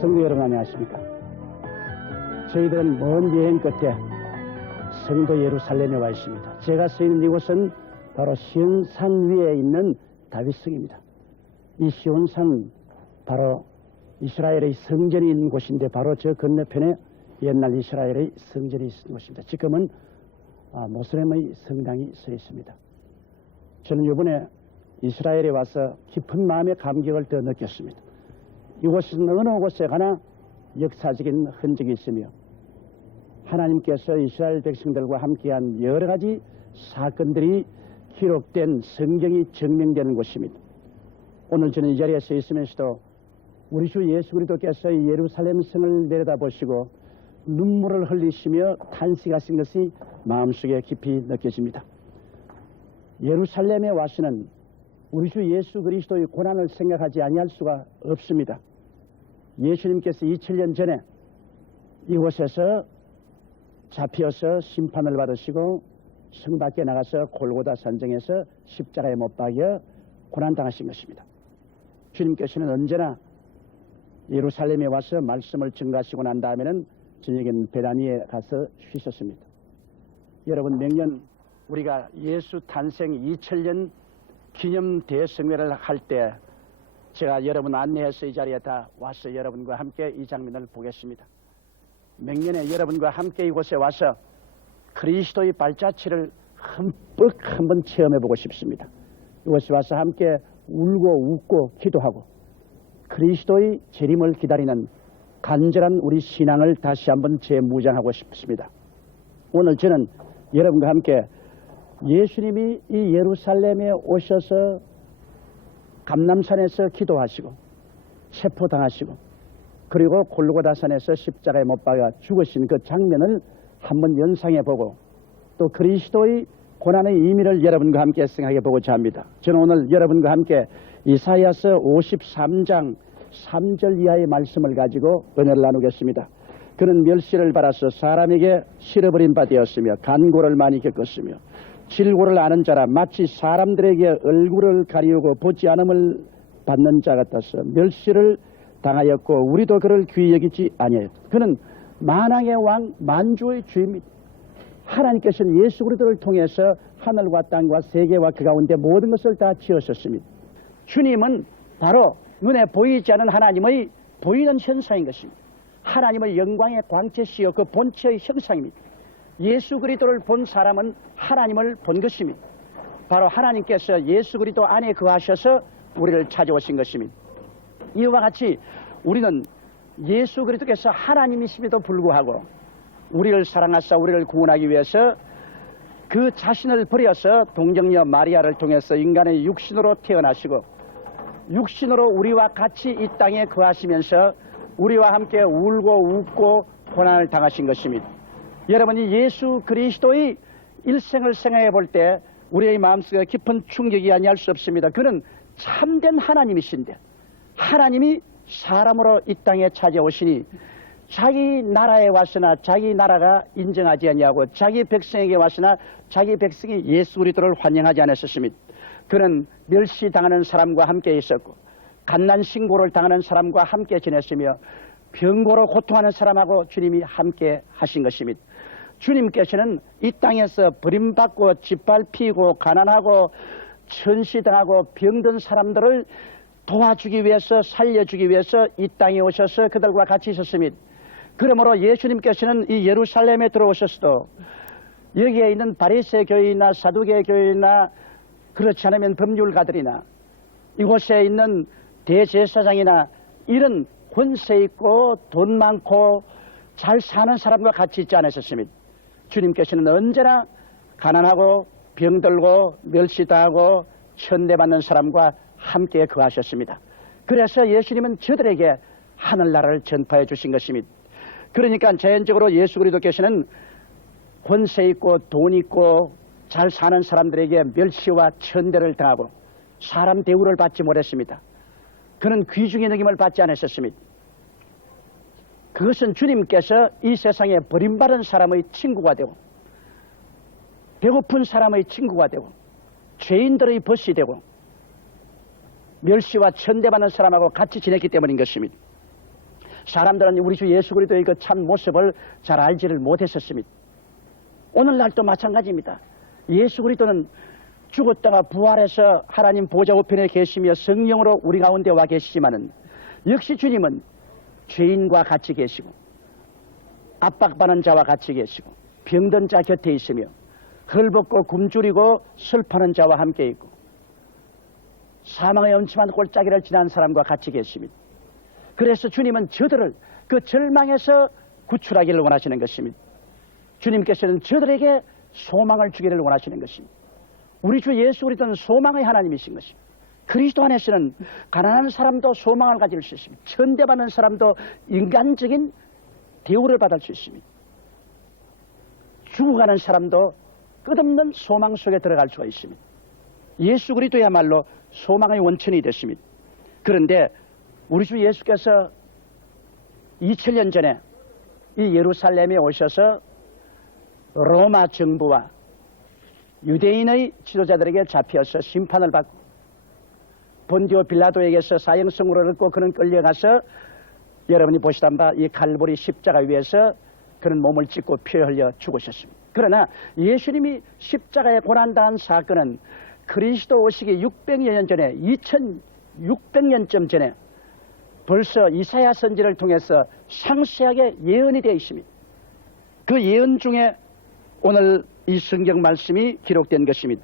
성도 여러분 안녕하십니까? 저희들은 먼 여행 끝에 성도 예루살렘에 와 있습니다. 제가 서 있는 이곳은 바로 시온산 위에 있는 다윗성입니다. 이 시온산 바로 이스라엘의 성전이 있는 곳인데 바로 저 건너편에 옛날 이스라엘의 성전이 있는 곳입니다. 지금은 모슬렘의 성당이 서 있습니다. 저는 이번에 이스라엘에 와서 깊은 마음의 감격을 더 느꼈습니다. 이곳은 어느 곳에 가나 역사적인 흔적이 있으며 하나님께서 이스라엘 백성들과 함께한 여러 가지 사건들이 기록된 성경이 증명되는 곳입니다. 오늘 저는 이 자리에 서 있으면서도 우리 주 예수 그리스도께서 예루살렘 성을 내려다보시고 눈물을 흘리시며 탄식하신 것이 마음속에 깊이 느껴집니다. 예루살렘에 와서는 우리 주 예수 그리스도의 고난을 생각하지 아니할 수가 없습니다. 예수님께서 2000년 전에 이곳에서 잡혀서 심판을 받으시고 성 밖에 나가서 골고다 산정에서 십자가에 못 박여 고난당하신 것입니다. 주님께서는 언제나 예루살렘에 와서 말씀을 증거하시고 난 다음에는 저녁에는 베다니에 가서 쉬셨습니다. 여러분, 매년 우리가 예수 탄생 2000년 기념 대성회를 할 때 제가 여러분 안내해서 이 자리에 다 와서 여러분과 함께 이 장면을 보겠습니다. 맹년에 여러분과 함께 이곳에 와서 그리스도의 발자취를 흠뻑 한번 체험해보고 싶습니다. 이곳에 와서 함께 울고 웃고 기도하고 그리스도의 재림을 기다리는 간절한 우리 신앙을 다시 한번 재무장하고 싶습니다. 오늘 저는 여러분과 함께 예수님이 이 예루살렘에 오셔서 감람산에서 기도하시고 체포당하시고 그리고 골고다산에서 십자가에 못 박아 죽으신 그 장면을 한번 연상해보고 또 그리스도의 고난의 의미를 여러분과 함께 생각해 보고자 합니다. 저는 오늘 여러분과 함께 이사야서 53장 3절 이하의 말씀을 가지고 은혜를 나누겠습니다. 그는 멸시를 받아서 사람에게 실어버린 바 되었으며 간고를 많이 겪었으며 질고를 아는 자라 마치 사람들에게 얼굴을 가리우고 보지 않음을 받는 자 같아서 멸시를 당하였고 우리도 그를 귀히 여기지 아니하였다. 그는 만왕의 왕 만주의 주입니다. 하나님께서는 예수 그리스도를 통해서 하늘과 땅과 세계와 그 가운데 모든 것을 다 지으셨습니다. 주님은 바로 눈에 보이지 않는 하나님의 보이는 현상인 것입니다. 하나님의 영광의 광채시여 그 본체의 형상입니다. 예수 그리스도를 본 사람은 하나님을 본 것입니다. 바로 하나님께서 예수 그리스도 안에 거하셔서 우리를 찾아오신 것입니다. 이와 같이 우리는 예수 그리스도께서 하나님이심에도 불구하고 우리를 사랑하사 우리를 구원하기 위해서 그 자신을 버려서 동정녀 마리아를 통해서 인간의 육신으로 태어나시고 육신으로 우리와 같이 이 땅에 거하시면서 우리와 함께 울고 웃고 고난을 당하신 것입니다. 여러분이 예수 그리스도의 일생을 생각해 볼 때 우리의 마음속에 깊은 충격이 아니할 수 없습니다. 그는 참된 하나님이신데 하나님이 사람으로 이 땅에 찾아오시니 자기 나라에 왔으나 자기 나라가 인정하지 아니하고 자기 백성에게 왔으나 자기 백성이 예수 그리스도를 환영하지 않았습니다. 그는 멸시당하는 사람과 함께 있었고 갓난 신고를 당하는 사람과 함께 지냈으며 병고로 고통하는 사람하고 주님이 함께 하신 것입니다. 주님께서는 이 땅에서 버림받고 짓밟히고 가난하고 천시당하고 병든 사람들을 도와주기 위해서 살려주기 위해서 이 땅에 오셔서 그들과 같이 있었습니다. 그러므로 예수님께서는 이 예루살렘에 들어오셨어도 여기에 있는 바리새 교인이나 사두개 교인이나 그렇지 않으면 법률가들이나 이곳에 있는 대제사장이나 이런 권세 있고 돈 많고 잘 사는 사람과 같이 있지 않으셨습니다. 주님께서는 언제나 가난하고 병들고 멸시당하고 천대받는 사람과 함께 거하셨습니다. 그래서 예수님은 저들에게 하늘나라를 전파해 주신 것입니다. 그러니까 자연적으로 예수 그리스도께서는 권세 있고 돈 있고 잘 사는 사람들에게 멸시와 천대를 당하고 사람 대우를 받지 못했습니다. 그는 귀중의 느낌을 받지 않았습니다. 그것은 주님께서 이 세상에 버림받은 사람의 친구가 되고 배고픈 사람의 친구가 되고 죄인들의 벗이 되고 멸시와 천대받는 사람하고 같이 지냈기 때문인 것입니다. 사람들은 우리 주 예수 그리스도의 그 참 모습을 잘 알지를 못했었습니다. 오늘날도 마찬가지입니다. 예수 그리스도는 죽었다가 부활해서 하나님 보좌 우편에 계시며 성령으로 우리 가운데 와 계시지만은 역시 주님은 죄인과 같이 계시고 압박받는 자와 같이 계시고 병든 자 곁에 있으며 헐벗고 굶주리고 슬퍼하는 자와 함께 있고 사망의 엄침한 골짜기를 지난 사람과 같이 계십니다. 그래서 주님은 저들을 그 절망에서 구출하기를 원하시는 것입니다. 주님께서는 저들에게 소망을 주기를 원하시는 것입니다. 우리 주 예수 그리스도는 소망의 하나님이신 것입니다. 그리스도 안에서는 가난한 사람도 소망을 가질 수 있습니다. 천대받는 사람도 인간적인 대우를 받을 수 있습니다. 죽어가는 사람도 끝없는 소망 속에 들어갈 수가 있습니다. 예수 그리스도야말로 소망의 원천이 됐습니다. 그런데 우리 주 예수께서 2000년 전에 이 예루살렘에 오셔서 로마 정부와 유대인의 지도자들에게 잡혀서 심판을 받고 본디오 빌라도에게서 사형선고를 얻고 그는 끌려가서 여러분이 보시던 바 이 갈보리 십자가 위에서 그는 몸을 찢고 피 흘려 죽으셨습니다. 그러나 예수님이 십자가에 고난당한 사건은 그리스도 오시기 600여 년 전에 2600년쯤 전에 벌써 이사야 선지를 통해서 상세하게 예언이 되어 있습니다. 그 예언 중에 오늘 이 성경 말씀이 기록된 것입니다.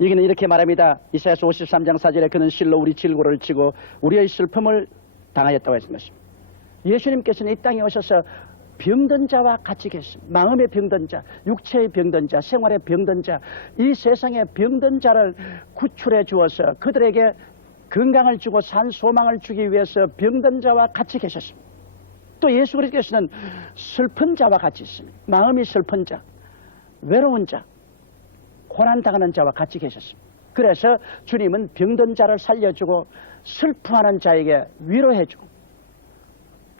여기는 이렇게 말합니다. 이사야서 53장 4절에 그는 실로 우리 질고를 지고 우리의 슬픔을 당하였다고 했던 것입니다. 예수님께서는 이 땅에 오셔서 병든 자와 같이 계십니다. 마음의 병든 자, 육체의 병든 자, 생활의 병든 자, 이 세상의 병든 자를 구출해 주어서 그들에게 건강을 주고 산 소망을 주기 위해서 병든 자와 같이 계셨습니다. 또 예수 그리스도께서는 슬픈 자와 같이 있습니다. 마음이 슬픈 자, 외로운 자, 고난당하는 자와 같이 계셨습니다. 그래서 주님은 병든 자를 살려주고 슬퍼하는 자에게 위로해주고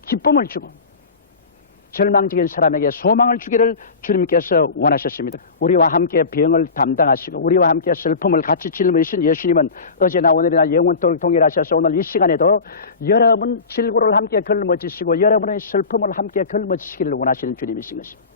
기쁨을 주고 절망적인 사람에게 소망을 주기를 주님께서 원하셨습니다. 우리와 함께 병을 담당하시고 우리와 함께 슬픔을 같이 짊으신 예수님은 어제나 오늘이나 영원토록 동일하셔서 오늘 이 시간에도 여러분 질고를 함께 걸머지시고 여러분의 슬픔을 함께 걸머지시기를 원하시는 주님이신 것입니다.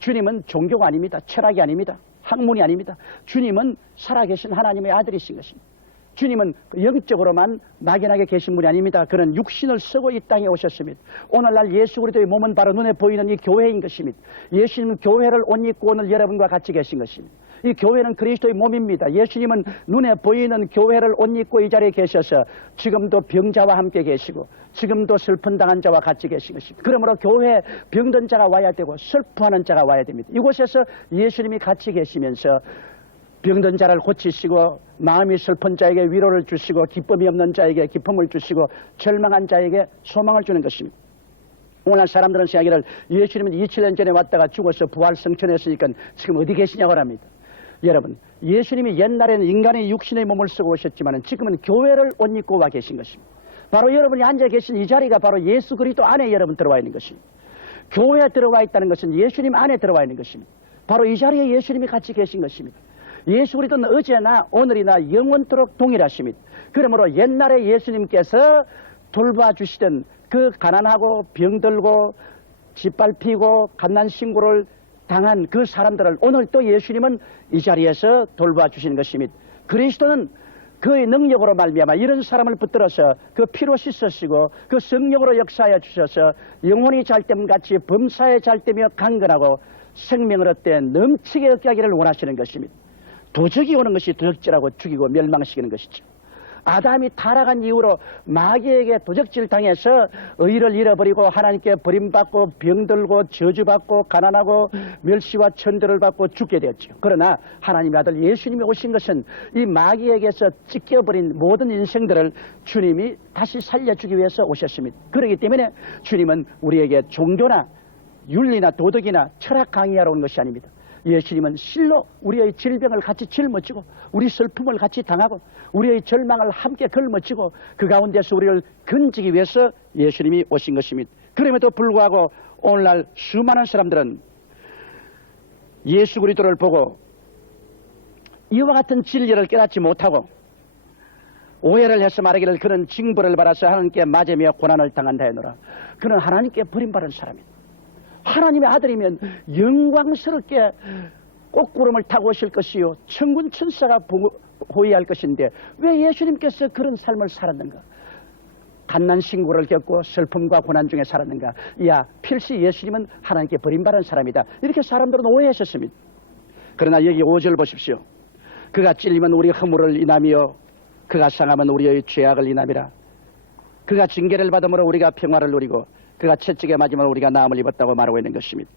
주님은 종교가 아닙니다. 철학이 아닙니다. 학문이 아닙니다. 주님은 살아계신 하나님의 아들이신 것입니다. 주님은 영적으로만 막연하게 계신 분이 아닙니다. 그는 육신을 쓰고 이 땅에 오셨습니다. 오늘날 예수 그리스도의 몸은 바로 눈에 보이는 이 교회인 것입니다. 예수님은 교회를 옷 입고 오늘 여러분과 같이 계신 것입니다. 이 교회는 그리스도의 몸입니다. 예수님은 눈에 보이는 교회를 옷 입고 이 자리에 계셔서 지금도 병자와 함께 계시고 지금도 슬픈 당한 자와 같이 계신 것입니다. 그러므로 교회에 병든 자가 와야 되고 슬퍼하는 자가 와야 됩니다. 이곳에서 예수님이 같이 계시면서 병든 자를 고치시고 마음이 슬픈 자에게 위로를 주시고 기쁨이 없는 자에게 기쁨을 주시고 절망한 자에게 소망을 주는 것입니다. 오늘 사람들은 생각하기를 예수님은 2000년 전에 왔다가 죽어서 부활 성천했으니까 지금 어디 계시냐고 합니다. 여러분, 예수님이 옛날에는 인간의 육신의 몸을 쓰고 오셨지만 지금은 교회를 옷 입고 와 계신 것입니다. 바로 여러분이 앉아 계신 이 자리가 바로 예수 그리스도 안에 여러분 들어와 있는 것입니다. 교회에 들어와 있다는 것은 예수님 안에 들어와 있는 것입니다. 바로 이 자리에 예수님이 같이 계신 것입니다. 예수 그리스도는 어제나 오늘이나 영원토록 동일하십니다. 그러므로 옛날에 예수님께서 돌봐주시던 그 가난하고 병들고 짓밟히고 갓난신고를 당한 그 사람들을 오늘 또 예수님은 이 자리에서 돌봐주시는 것입니다. 그리스도는 그의 능력으로 말미암아 이런 사람을 붙들어서 그 피로 씻으시고 그 성령으로 역사하여 주셔서 영혼이 잘됨같이 범사에 잘되며 강건하고 생명을 얻되 넘치게 얻게 하기를 원하시는 것입니다. 도적이 오는 것이 도적질하고 죽이고 멸망시키는 것이죠. 아담이 타락한 이후로 마귀에게 도적질 당해서 의를 잃어버리고 하나님께 버림받고 병들고 저주받고 가난하고 멸시와 천대를 받고 죽게 되었죠. 그러나 하나님의 아들 예수님이 오신 것은 이 마귀에게서 찢겨버린 모든 인생들을 주님이 다시 살려주기 위해서 오셨습니다. 그렇기 때문에 주님은 우리에게 종교나 윤리나 도덕이나 철학 강의하러 온 것이 아닙니다. 예수님은 실로 우리의 질병을 같이 짊어지고 우리 슬픔을 같이 당하고 우리의 절망을 함께 걸머지고 그 가운데서 우리를 건지기 위해서 예수님이 오신 것입니다. 그럼에도 불구하고 오늘날 수많은 사람들은 예수 그리스도를 보고 이와 같은 진리를 깨닫지 못하고 오해를 해서 말하기를 그는 징벌을 받아서 하나님께 맞으며 고난을 당한다 하노라. 그는 하나님께 버림받은 사람이다. 하나님의 아들이면 영광스럽게 꽃구름을 타고 오실 것이요 천군 천사가 호위할 것인데 왜 예수님께서 그런 삶을 살았는가? 갓난 신고를 겪고 슬픔과 고난 중에 살았는가? 이야, 필시 예수님은 하나님께 버림받은 사람이다. 이렇게 사람들은 오해했었습니다. 그러나 여기 5절 보십시오. 그가 찔리면 우리 허물을 인하며 그가 상하면 우리의 죄악을 인함이라. 그가 징계를 받음으로 우리가 평화를 누리고 그가 채찍에 맞으면 우리가 나음을 입었다고 말하고 있는 것입니다.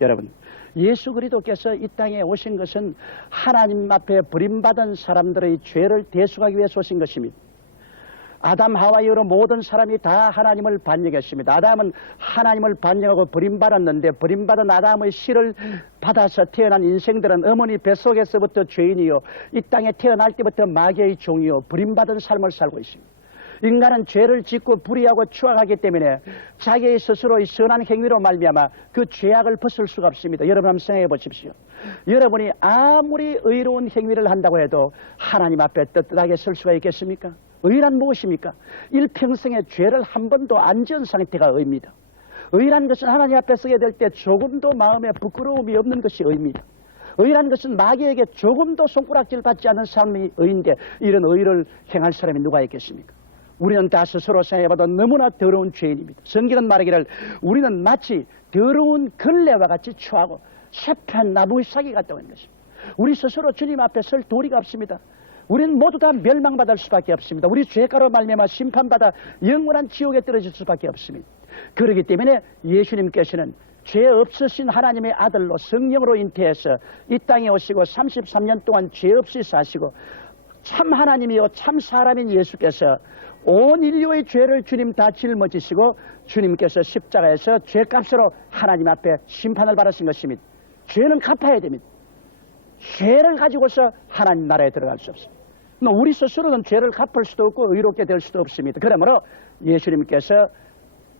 여러분, 예수 그리스도께서 이 땅에 오신 것은 하나님 앞에 버림받은 사람들의 죄를 대속하기 위해서 오신 것입니다. 아담 하와 이후로 모든 사람이 다 하나님을 반역했습니다. 아담은 하나님을 반역하고 버림받았는데 버림받은 아담의 씨를 받아서 태어난 인생들은 어머니 뱃속에서부터 죄인이요 이 땅에 태어날 때부터 마귀의 종이요 버림받은 삶을 살고 있습니다. 인간은 죄를 짓고 불의하고 추악하기 때문에 자기 스스로의 선한 행위로 말미암아 그 죄악을 벗을 수가 없습니다. 여러분 한번 생각해 보십시오. 여러분이 아무리 의로운 행위를 한다고 해도 하나님 앞에 떳떳하게 설 수가 있겠습니까? 의란 무엇입니까? 일평생의 죄를 한 번도 안 지은 상태가 의입니다. 의란 것은 하나님 앞에 서게 될 때 조금도 마음에 부끄러움이 없는 것이 의입니다. 의란 것은 마귀에게 조금도 손가락질 받지 않는 삶이 의인데 이런 의를 행할 사람이 누가 있겠습니까? 우리는 다 스스로 생각해봐도 너무나 더러운 죄인입니다. 성경은 말하기를 우리는 마치 더러운 걸레와 같이 추하고 쇠판 나무의 싹이 같다고 하는 것입니다. 우리 스스로 주님 앞에 설 도리가 없습니다. 우리는 모두 다 멸망받을 수밖에 없습니다. 우리 죄가로 말미암아 심판받아 영원한 지옥에 떨어질 수밖에 없습니다. 그렇기 때문에 예수님께서는 죄 없으신 하나님의 아들로 성령으로 잉태해서 이 땅에 오시고 33년 동안 죄 없이 사시고 참 하나님이요 참 사람인 예수께서 온 인류의 죄를 주님 다 짊어지시고 주님께서 십자가에서 죄값으로 하나님 앞에 심판을 받으신 것입니다. 죄는 갚아야 됩니다. 죄를 가지고서 하나님 나라에 들어갈 수 없습니다. 우리 스스로는 죄를 갚을 수도 없고 의롭게 될 수도 없습니다. 그러므로 예수님께서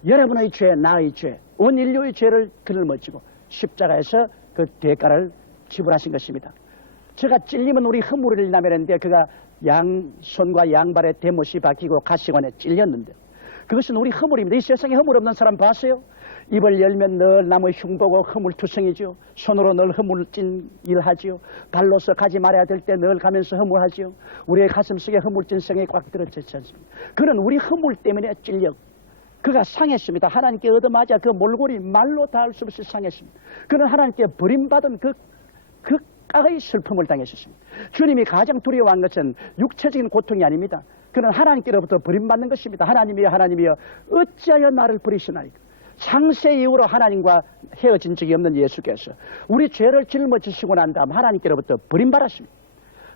여러분의 죄, 나의 죄, 온 인류의 죄를 짊어지고 십자가에서 그 대가를 지불하신 것입니다. 제가 찔리면 우리 허물을 인하면인데 그가 양손과 양발에 대못이 박히고 가시관에 찔렸는데 그것은 우리 허물입니다. 이 세상에 허물 없는 사람 봤어요? 입을 열면 늘 남의 흉보고 허물투성이죠. 손으로 늘 허물진 일하지요. 발로서 가지 말아야 될 때 늘 가면서 허물하지요. 우리의 가슴속에 허물진 성이 꽉 들어있지 않습니까? 그는 우리 허물 때문에 찔려 그가 상했습니다. 하나님께 얻어맞아 그 몰골이 말로 닿을 수 없이 상했습니다. 그는 하나님께 버림받은 그 극악의 슬픔을 당했었습니다. 주님이 가장 두려워한 것은 육체적인 고통이 아닙니다. 그는 하나님께로부터 버림받는 것입니다. 하나님이여 하나님이여 어찌하여 나를 버리시나이까. 창세 이후로 하나님과 헤어진 적이 없는 예수께서 우리 죄를 짊어지시고 난 다음 하나님께로부터 버림받았습니다.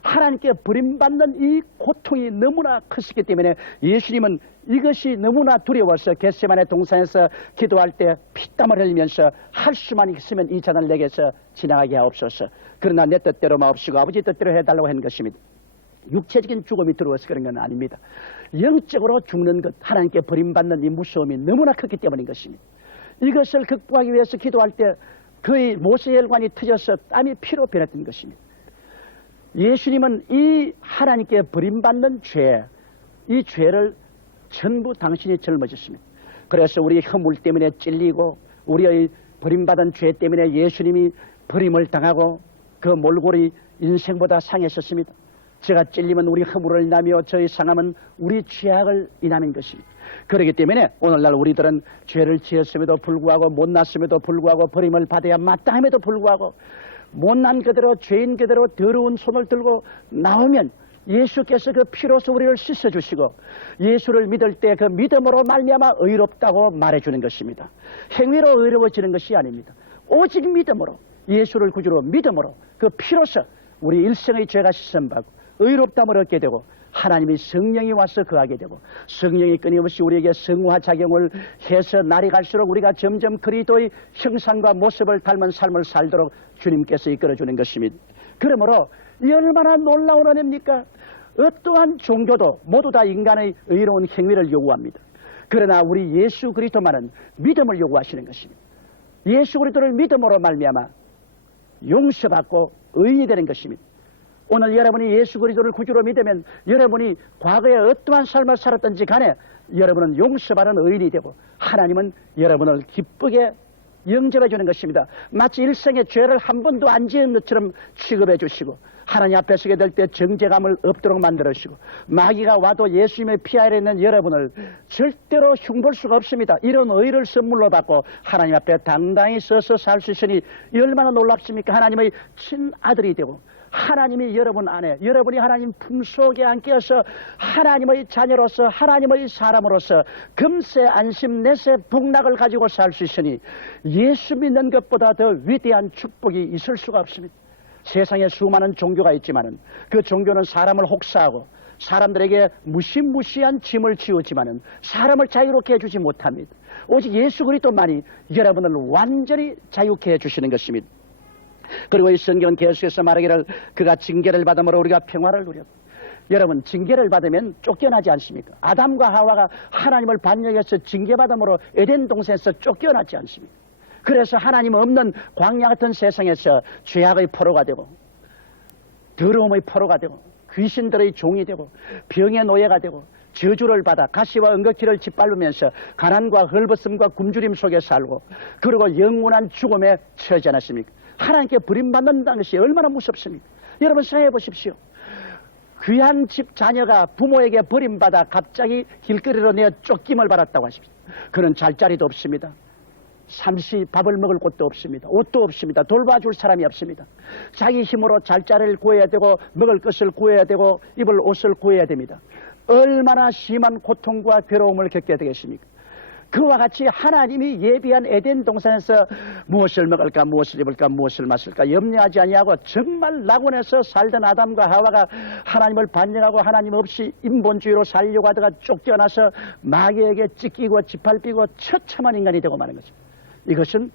하나님께 버림받는 이 고통이 너무나 컸기 때문에 예수님은 이것이 너무나 두려워서 겟세마네 동산에서 기도할 때 피땀을 흘리면서 할 수만 있으면 이 잔을 내게서 지나가게 하옵소서. 그러나 내 뜻대로 마옵시고 아버지 뜻대로 해달라고 한 것입니다. 육체적인 죽음이 들어와서 그런 건 아닙니다. 영적으로 죽는 것, 하나님께 버림받는 이 무서움이 너무나 컸기 때문인 것입니다. 이것을 극복하기 위해서 기도할 때 그의 모세혈관이 터져서 땀이 피로 변했던 것입니다. 예수님은 이 하나님께 버림받는 죄, 이 죄를 전부 당신이 짊어졌습니다. 그래서 우리 허물 때문에 찔리고 우리의 버림받은 죄 때문에 예수님이 버림을 당하고 그 몰골이 인생보다 상했었습니다. 제가 찔리면 우리 허물을 인하며 저희 상함은 우리 죄악을 인하는 것입니다. 그렇기 때문에 오늘날 우리들은 죄를 지었음에도 불구하고 못났음에도 불구하고 버림을 받아야 마땅함에도 불구하고 못난 그대로 죄인 그대로 더러운 손을 들고 나오면 예수께서 그 피로서 우리를 씻어주시고 예수를 믿을 때 그 믿음으로 말미암아 의롭다고 말해주는 것입니다. 행위로 의로워지는 것이 아닙니다. 오직 믿음으로 예수를 구주로 믿음으로 그 피로서 우리 일생의 죄가 씻음받고 의롭다함을 얻게 되고 하나님의 성령이 와서 거하게 되고 성령이 끊임없이 우리에게 성화 작용을 해서 날이 갈수록 우리가 점점 그리스도의 형상과 모습을 닮은 삶을 살도록 주님께서 이끌어주는 것입니다. 그러므로 이 얼마나 놀라운 은혜입니까? 어떠한 종교도 모두 다 인간의 의로운 행위를 요구합니다. 그러나 우리 예수 그리스도만은 믿음을 요구하시는 것입니다. 예수 그리스도를 믿음으로 말미암아 용서받고 의인이 되는 것입니다. 오늘 여러분이 예수 그리스도를 구주로 믿으면 여러분이 과거에 어떠한 삶을 살았든지 간에 여러분은 용서받은 의인이 되고 하나님은 여러분을 기쁘게 영접해 주는 것입니다. 마치 일생의 죄를 한 번도 안 지은 것처럼 취급해 주시고 하나님 앞에 서게 될 때 정죄감을 없도록 만들어 주시고 마귀가 와도 예수님의 피 아래 있는 여러분을 절대로 흉볼 수가 없습니다. 이런 의를 선물로 받고 하나님 앞에 당당히 서서 살 수 있으니 얼마나 놀랍습니까? 하나님의 친아들이 되고 하나님이 여러분 안에, 여러분이 하나님 품속에 안겨서 하나님의 자녀로서 하나님의 사람으로서 금세 안심 내세 복락을 가지고 살 수 있으니 예수 믿는 것보다 더 위대한 축복이 있을 수가 없습니다. 세상에 수많은 종교가 있지만은 그 종교는 사람을 혹사하고 사람들에게 무시무시한 짐을 지우지만은 사람을 자유롭게 해주지 못합니다. 오직 예수 그리스도만이 여러분을 완전히 자유케 해주시는 것입니다. 그리고 이 성경은 계속해서 말하기를 그가 징계를 받음으로 우리가 평화를 누렸다. 여러분, 징계를 받으면 쫓겨나지 않습니까? 아담과 하와가 하나님을 반역해서 징계받음으로 에덴 동산에서 쫓겨나지 않습니까? 그래서 하나님 없는 광야 같은 세상에서 죄악의 포로가 되고 더러움의 포로가 되고 귀신들의 종이 되고 병의 노예가 되고 저주를 받아 가시와 은거키를 짓밟으면서 가난과 헐벗음과 굶주림 속에 살고 그리고 영원한 죽음에 처하지 않았습니까? 하나님께 버림받는다는 것이 얼마나 무섭습니까? 여러분 생각해 보십시오. 귀한 집 자녀가 부모에게 버림받아 갑자기 길거리로 내어 쫓김을 받았다고 하십시오. 그는 잘 자리도 없습니다. 잠시 밥을 먹을 곳도 없습니다. 옷도 없습니다. 돌봐줄 사람이 없습니다. 자기 힘으로 잘 자리를 구해야 되고 먹을 것을 구해야 되고 입을 옷을 구해야 됩니다. 얼마나 심한 고통과 괴로움을 겪게 되겠습니까? 그와 같이 하나님이 예비한 에덴 동산에서 무엇을 먹을까 무엇을 입을까 무엇을 마실까 염려하지 아니하고 정말 낙원에서 살던 아담과 하와가 하나님을 반역하고 하나님 없이 인본주의로 살려고 하다가 쫓겨나서 마귀에게 찢기고 짓밟히고 처참한 인간이 되고 마는 것입니다. 이것은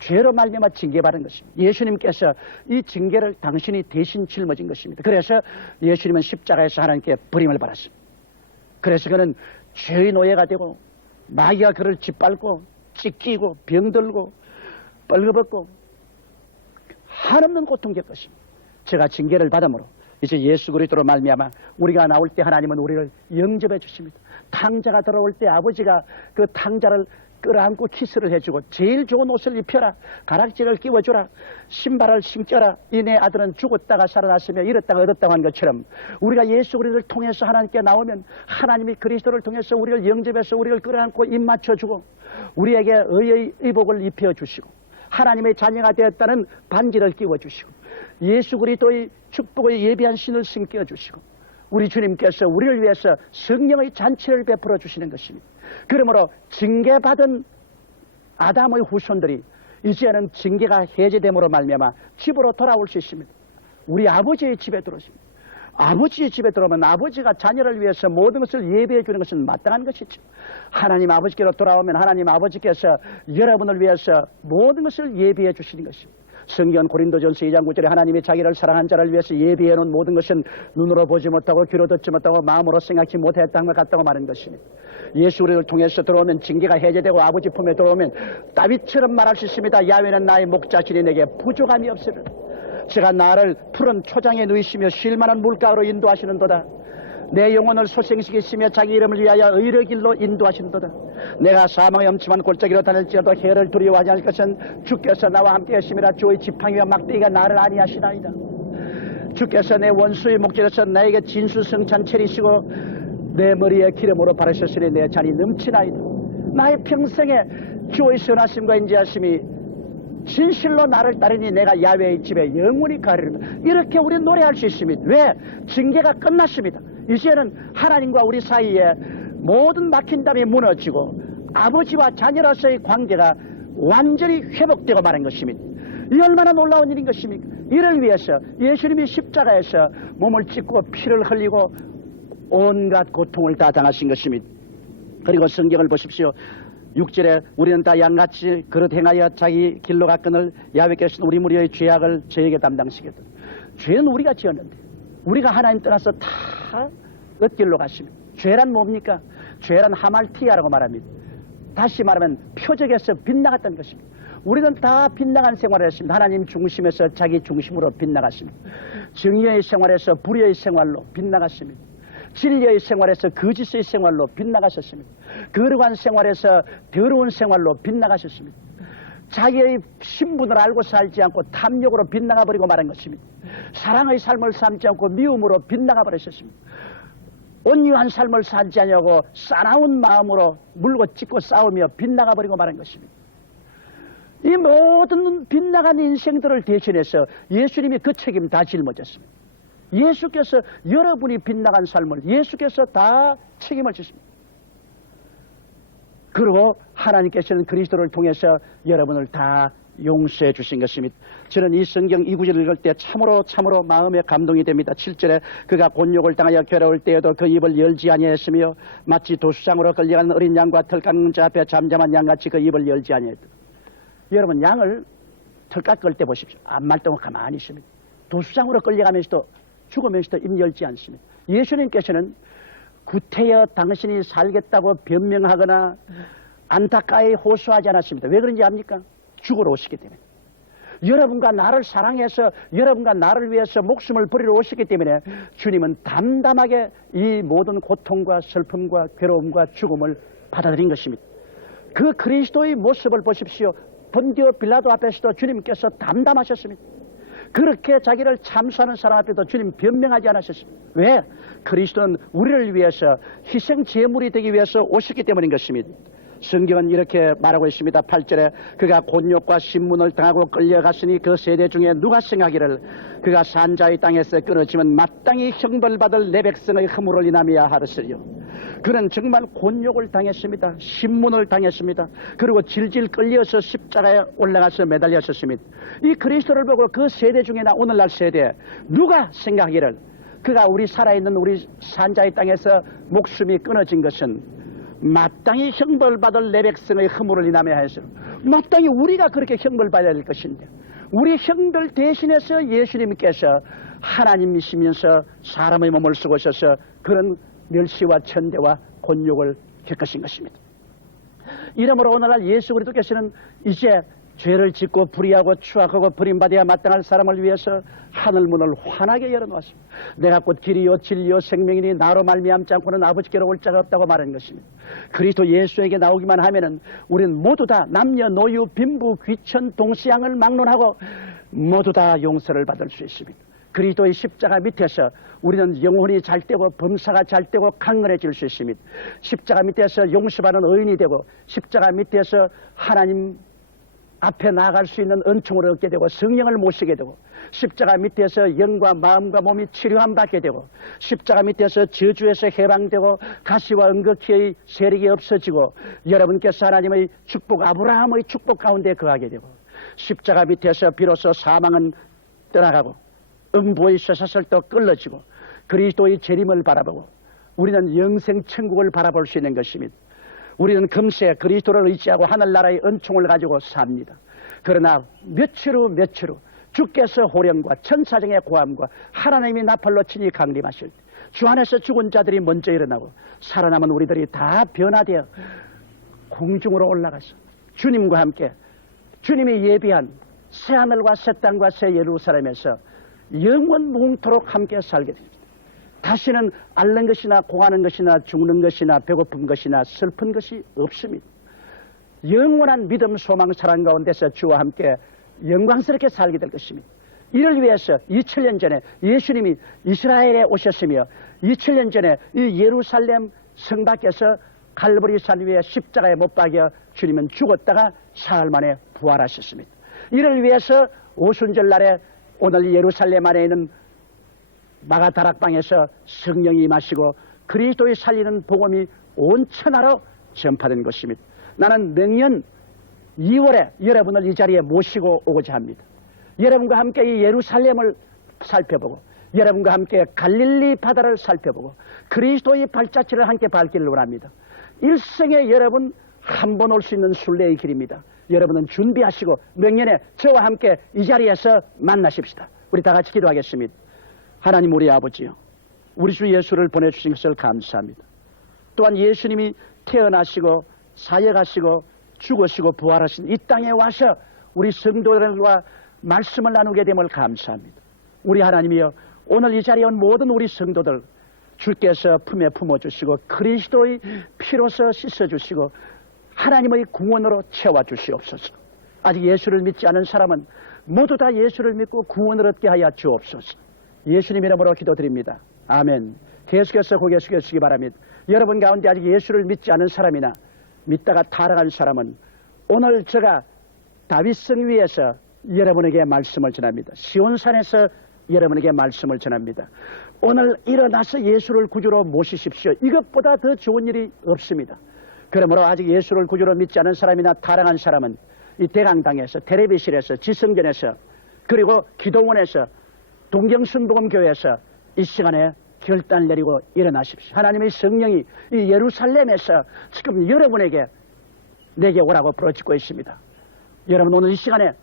죄로 말미암아 징계받은 것입니다. 예수님께서 이 징계를 당신이 대신 짊어진 것입니다. 그래서 예수님은 십자가에서 하나님께 버림을 받았습니다. 그래서 그는 죄의 노예가 되고 마귀가 그를 짓밟고 찢기고 병들고 벌거벗고 한없는 고통 겪었습니다. 제가 징계를 받음으로 이제 예수 그리스도로 말미암아 우리가 나올 때 하나님은 우리를 영접해 주십니다. 탕자가 들어올 때 아버지가 그 탕자를 끌어안고 키스를 해주고 제일 좋은 옷을 입혀라, 가락지를 끼워주라, 신발을 신겨라, 이 내 아들은 죽었다가 살아났으며 이랬다가 얻었다고 한 것처럼 우리가 예수 그리스도를 통해서 하나님께 나오면 하나님이 그리스도를 통해서 우리를 영접해서 우리를 끌어안고 입 맞춰주고 우리에게 의의 의복을 입혀주시고 하나님의 자녀가 되었다는 반지를 끼워주시고 예수 그리스도의 축복의 예비한 신을 신겨주시고 우리 주님께서 우리를 위해서 성령의 잔치를 베풀어 주시는 것입니다. 그러므로 징계받은 아담의 후손들이 이제는 징계가 해제됨으로 말미암아 집으로 돌아올 수 있습니다. 우리 아버지의 집에 들어오십니다. 아버지의 집에 들어오면 아버지가 자녀를 위해서 모든 것을 예비해 주는 것은 마땅한 것이죠. 하나님 아버지께로 돌아오면 하나님 아버지께서 여러분을 위해서 모든 것을 예비해 주시는 것입니다. 성경 고린도전서 2장 9절에 하나님이 자기를 사랑한 자를 위해서 예비해 놓은 모든 것은 눈으로 보지 못하고 귀로 듣지 못하고 마음으로 생각지 못했다는 것 같다고 말하는 것입니다. 예수 우리를 통해서 들어오면 징계가 해제되고 아버지 품에 들어오면 다윗처럼 말할 수 있습니다. 야훼는 나의 목자시니 내게 부족함이 없으리라. 제가 나를 푸른 초장에 누이시며 쉴만한 물가로 인도하시는도다. 내 영혼을 소생시키시며 자기 이름을 위하여 의의 길로 인도하시는도다. 내가 사망의 엄침한 골짜기로 다닐지라도 해를 두려워하지 않을 것은 주께서 나와 함께 하심이라. 주의 지팡이와 막대기가 나를 아니하시나이다. 주께서 내 원수의 목전에서 나에게 진수성찬 차리시고 내 머리에 기름으로 바르셨으니 내 잔이 넘치나이다. 나의 평생에 주의 선하심과 인자하심이 진실로 나를 따르니 내가 야훼의 집에 영원히 가리리다. 이렇게 우리는 노래할 수 있습니다. 왜? 징계가 끝났습니다. 이제는 하나님과 우리 사이에 모든 막힌 담이 무너지고 아버지와 자녀로서의 관계가 완전히 회복되고 마는 것입니다. 이 얼마나 놀라운 일인 것입니까? 이를 위해서 예수님이 십자가에서 몸을 찢고 피를 흘리고 온갖 고통을 다 당하신 것입니다. 그리고 성경을 보십시오. 6절에 우리는 다 양같이 그릇 행하여 자기 길로 갔거늘 야훼께서는 우리 무리의 죄악을 저에게 담당시켰다. 죄는 우리가 지었는데 우리가 하나님 떠나서 다 엇길로 갔습니다. 죄란 뭡니까? 죄란 하말티아라고 말합니다. 다시 말하면 표적에서 빗나갔던 것입니다. 우리는 다 빗나간 생활을 했습니다. 하나님 중심에서 자기 중심으로 빗나갔습니다. 정의의 생활에서 불의의 생활로 빗나갔습니다. 진리의 생활에서 거짓의 생활로 빗나가셨습니다. 거룩한 생활에서 더러운 생활로 빗나가셨습니다. 자기의 신분을 알고 살지 않고 탐욕으로 빗나가 버리고 말한 것입니다. 사랑의 삶을 삼지 않고 미움으로 빗나가 버리셨습니다. 온유한 삶을 살지 않냐고 싸나운 마음으로 물고 찢고 싸우며 빗나가 버리고 말한 것입니다. 이 모든 빗나간 인생들을 대신해서 예수님이 그 책임 다 짊어졌습니다. 예수께서 여러분이 빗나간 삶을 예수께서 다 책임을 지십니다. 그리고 하나님께서는 그리스도를 통해서 여러분을 다 용서해 주신 것입니다. 저는 이 성경 이 구절을 읽을 때 참으로 마음에 감동이 됩니다. 7절에 그가 곤욕을 당하여 괴로울 때에도 그 입을 열지 아니했으며 마치 도수장으로 끌려가는 어린 양과 털 깎는 자 앞에 잠잠한 양같이 그 입을 열지 아니했다. 여러분 양을 털 깎을 때 보십시오. 아무 말도 없고 가만히 있습니다. 도수장으로 끌려가면서도 죽으면서도 입 열지 않습니다. 예수님께서는 구태여 당신이 살겠다고 변명하거나 안타까이 호소하지 않았습니다. 왜 그런지 압니까? 죽으러 오시기 때문에. 여러분과 나를 사랑해서 여러분과 나를 위해서 목숨을 버리러 오시기 때문에 주님은 담담하게 이 모든 고통과 슬픔과 괴로움과 죽음을 받아들인 것입니다. 그 그리스도의 모습을 보십시오. 본디오 빌라도 앞에서도 주님께서 담담하셨습니다. 그렇게 자기를 참수하는 사람 앞에도 주님 변명하지 않으셨습니다. 왜? 그리스도는 우리를 위해서 희생 제물이 되기 위해서 오셨기 때문인 것입니다. 성경은 이렇게 말하고 있습니다. 8절에 그가 곤욕과 신문을 당하고 끌려갔으니 그 세대 중에 누가 생각하기를 그가 산자의 땅에서 끊어지면 마땅히 형벌받을 내 백성의 허물을 인하며 하르으리요. 그는 정말 곤욕을 당했습니다. 신문을 당했습니다. 그리고 질질 끌려서 십자가에 올라가서 매달렸었습니다. 이 그리스도를 보고 그 세대 중에나 오늘날 세대 누가 생각하기를 그가 우리 살아있는 우리 산자의 땅에서 목숨이 끊어진 것은 마땅히 형벌받을 내 백성의 허물을 인하며 하였으로 마땅히 우리가 그렇게 형벌받아야 될 것인데 우리 형벌 대신해서 예수님께서 하나님이시면서 사람의 몸을 쓰고 오셔서 그런 멸시와 천대와 곤욕을 겪으신 것입니다. 이러므로 오늘날 예수 그리스도께서는 이제 죄를 짓고 불의하고 추악하고 버림받아야 마땅할 사람을 위해서 하늘문을 환하게 열어놓았습니다. 내가 곧 길이요 진리요 생명이니 나로 말미암지 않고는 아버지께로 올 자가 없다고 말하는 것입니다. 그리스도 예수에게 나오기만 하면은 우리는 모두 다 남녀 노유 빈부 귀천 동시양을 막론하고 모두 다 용서를 받을 수 있습니다. 그리스도의 십자가 밑에서 우리는 영혼이 잘 되고 범사가 잘 되고 강건해질 수 있습니다. 십자가 밑에서 용서받는 의인이 되고 십자가 밑에서 하나님 앞에 나아갈 수 있는 은총을 얻게 되고 성령을 모시게 되고 십자가 밑에서 영과 마음과 몸이 치료함 받게 되고 십자가 밑에서 저주에서 해방되고 가시와 은극기의 세력이 없어지고 여러분께서 하나님의 축복 아브라함의 축복 가운데 거하게 되고 십자가 밑에서 비로소 사망은 떠나가고 음부의 쇠사슬도 끌어지고 그리스도의 재림을 바라보고 우리는 영생 천국을 바라볼 수 있는 것입니다. 우리는 금세 그리스도를 의지하고 하늘나라의 은총을 가지고 삽니다. 그러나 며칠 후 주께서 호령과 천사장의 고함과 하나님이 나팔로 친히 강림하실 때 주 안에서 죽은 자들이 먼저 일어나고 살아남은 우리들이 다 변화되어 공중으로 올라가서 주님과 함께 주님이 예비한 새하늘과 새 땅과 새 예루살렘에서 영원 무궁토록 함께 살게 됩니다. 다시는 앓는 것이나 고하는 것이나 죽는 것이나 배고픈 것이나 슬픈 것이 없습니다. 영원한 믿음, 소망, 사랑 가운데서 주와 함께 영광스럽게 살게 될 것입니다. 이를 위해서 2000년 전에 예수님이 이스라엘에 오셨으며 2000년 전에 이 예루살렘 성 밖에서 갈보리 산 위에 십자가에 못 박여 주님은 죽었다가 사흘 만에 부활하셨습니다. 이를 위해서 오순절 날에 오늘 예루살렘 안에 있는 마가다락방에서 성령이 임하시고 그리스도의 살리는 복음이 온 천하로 전파된 것입니다. 나는 매년 2월에 여러분을 이 자리에 모시고 오고자 합니다. 여러분과 함께 이 예루살렘을 살펴보고 여러분과 함께 갈릴리 바다를 살펴보고 그리스도의 발자취를 함께 밟기를 원합니다. 일생에 여러분 한 번 올 수 있는 순례의 길입니다. 여러분은 준비하시고 명년에 저와 함께 이 자리에서 만나십시다. 우리 다 같이 기도하겠습니다. 하나님 우리 아버지요, 우리 주 예수를 보내주신 것을 감사합니다. 또한 예수님이 태어나시고 사역하시고 죽으시고 부활하신 이 땅에 와서 우리 성도들과 말씀을 나누게 됨을 감사합니다. 우리 하나님이여, 오늘 이 자리에 온 모든 우리 성도들 주께서 품에 품어주시고 그리스도의 피로서 씻어주시고 하나님의 구원으로 채워주시옵소서. 아직 예수를 믿지 않은 사람은 모두 다 예수를 믿고 구원을 얻게 하여 주옵소서. 예수님 이름으로 기도드립니다. 아멘. 계속해서 고개 숙여주시기 바랍니다. 여러분 가운데 아직 예수를 믿지 않은 사람이나 믿다가 타락한 사람은 오늘 제가 다윗성 위에서 여러분에게 말씀을 전합니다. 시온산에서 여러분에게 말씀을 전합니다. 오늘 일어나서 예수를 구주로 모시십시오. 이것보다 더 좋은 일이 없습니다. 그러므로 아직 예수를 구주로 믿지 않은 사람이나 타락한 사람은 이 대강당에서, 텔레비실에서, 지성전에서, 그리고 기도원에서, 동경순복음교회에서 이 시간에 결단을 내리고 일어나십시오. 하나님의 성령이 이 예루살렘에서 지금 여러분에게 내게 오라고 부르짖고 있습니다. 여러분 오늘 이 시간에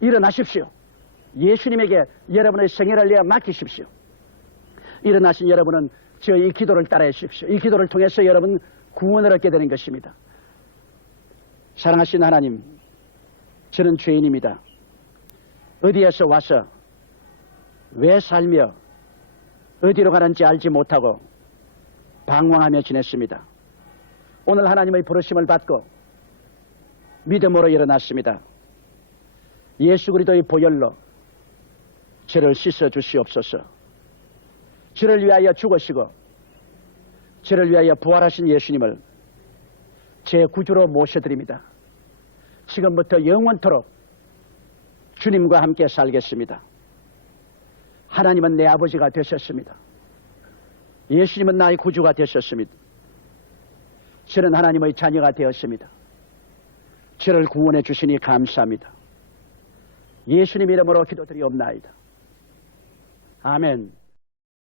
일어나십시오. 예수님에게 여러분의 생애를 내어 맡기십시오. 일어나신 여러분은 저희 이 기도를 따라해 주십시오. 이 기도를 통해서 여러분 구원을 얻게 되는 것입니다. 사랑하신 하나님, 저는 죄인입니다. 어디에서 와서 왜 살며 어디로 가는지 알지 못하고 방황하며 지냈습니다. 오늘 하나님의 부르심을 받고 믿음으로 일어났습니다. 예수 그리스도의 보혈로 저를 씻어 주시옵소서. 저를 위하여 죽으시고 저를 위하여 부활하신 예수님을 제 구주로 모셔드립니다. 지금부터 영원토록 주님과 함께 살겠습니다. 하나님은 내 아버지가 되셨습니다. 예수님은 나의 구주가 되셨습니다. 저는 하나님의 자녀가 되었습니다. 저를 구원해 주시니 감사합니다. 예수님 이름으로 기도드리옵나이다. 아멘.